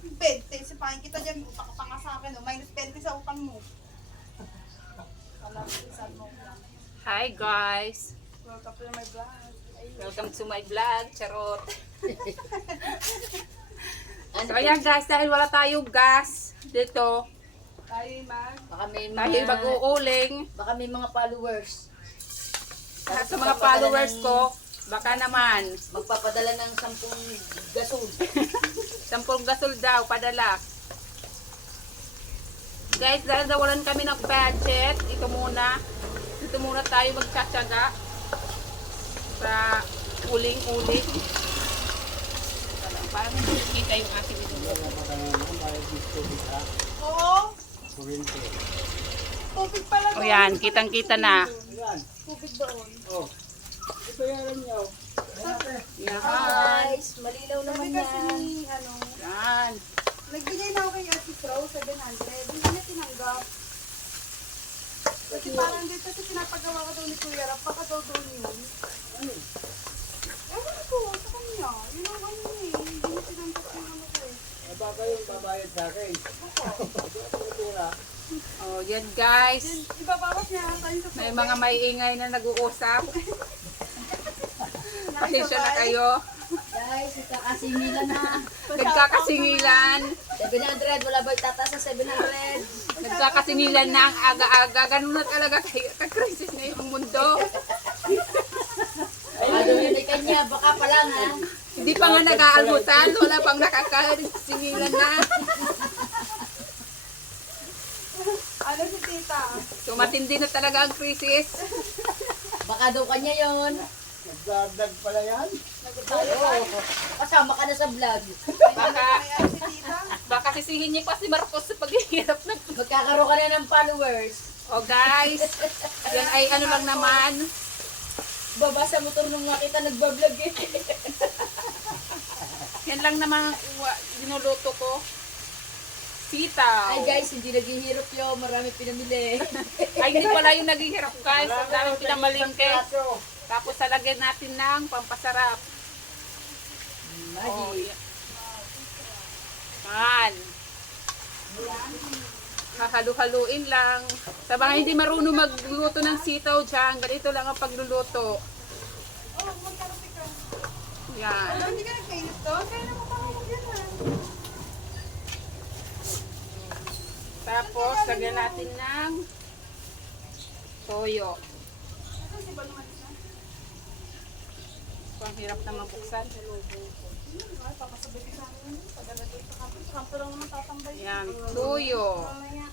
20. Sipahin kita dyan. Utak ka nga sa akin. Oh. Minus 20 sa utang mo. Kalapisan mo lang. Hi guys! Welcome to my vlog. Welcome to my vlog, charot! So ayan guys, dahil wala tayong gas dito, Tayo mag... Baka may dahil mga, mag-uuling, baka may mga followers. sa mga followers ko, baka naman, Magpapadala ng 10 gasol. 10 gasol daw, padala. Guys, dahil nawalan kami ng budget, dito muna tayo magtsatsaga sa uling-uling. Parang hindi kita yung aking video. Oo. Tubig pala O yan, kitang-kita na. Tubig doon. Yan. Guys, malinaw Sabi naman kasi yan. ni, ano, Yan. nagbigay na ako kay Ate Pro, 700. Hindi niya tinanggap. Kasi parang dito kasi pinapagawa ko daw ni Kuya Rap, baka daw doon yun. Ewan ko, sa kanya. Yun ang ano eh. Hindi niya tinanggap yung ano ko eh. Baka yung babayad sa akin. O yan guys. Ibabawas niya tayo sa May mga maingay na nag-uusap. Pasensya na kayo. Guys, ikakasingilan na. Nagkakasingilan. 700, wala ba itataas sa 700? Nagkakasingilan na ang aga-aga. Ganun na talaga ka-crisis na yung mundo. Ano yun ay kanya, baka pa lang ha. Hindi pa nga nag-aalmusan. Wala pang nakakasingilan na. Ano si tita? So matindi na talaga ang krisis. Baka daw kanya yon. Nagdadag pala yan. Oo, kasama ka na sa vlog. Baka, May ano si tita? baka sisihin niya pa si Marcos sa paghihirap ng... Magkakaroon ka na ng followers. O guys, yan ay ano lang naman. Baba sa motor nung makita nagbablog eh. Yan lang naman dinuluto ko. Sitaw. Ay guys, hindi naghihirap yun. Marami pinamili. Ay, hindi pala yung naghihirap guys. Ang daming pinamalingke. Tapos salagyan natin ng pampasarap. Oh, Magic. yan. Hahalu-haluin lang. Sa mga hindi marunong magluto ng sitaw dyan, ganito lang ang pagluluto. Oh, magkarapit ka. Yan. Ano, hindi ka nagkainit to? Kaya naman parang mag-yan ha. Tapos, lagyan natin ng toyo. Ano si Baluman isa? Ang hirap na mabuksan. Ay, papasabay ka sa akin. Padala doon sa kapit. Sa kanto lang naman tatambay. Yan, toyo. Mamaya.